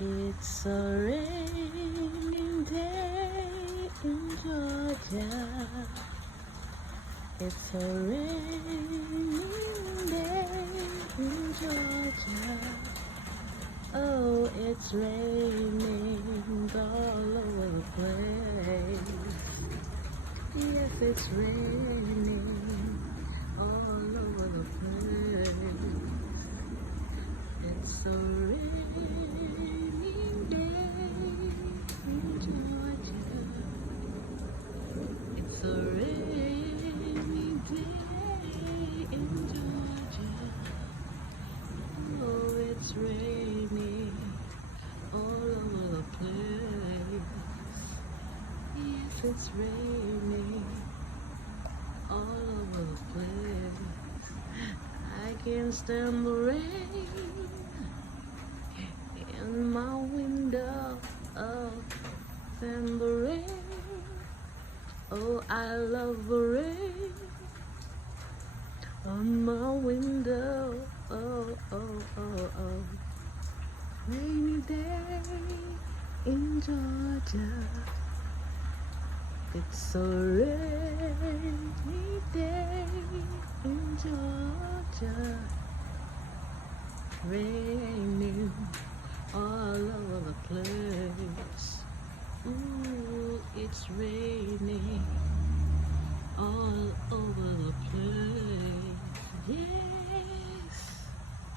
It's a raining day in Georgia. It's a raining day in Georgia. Oh, it's raining all over the place. Yes, it's raining all over the place. It's a raining day in Georgia. It's a rainy day in Georgia. Oh, it's raining all over the place. Yes, it's raining all over the place. I can't stand the rain in my window. Oh, stand the rain. Oh, I love the rain on my window. Oh, oh, oh, oh. Rainy day in Georgia. It's a rainy day in Georgia. Raining all over the place.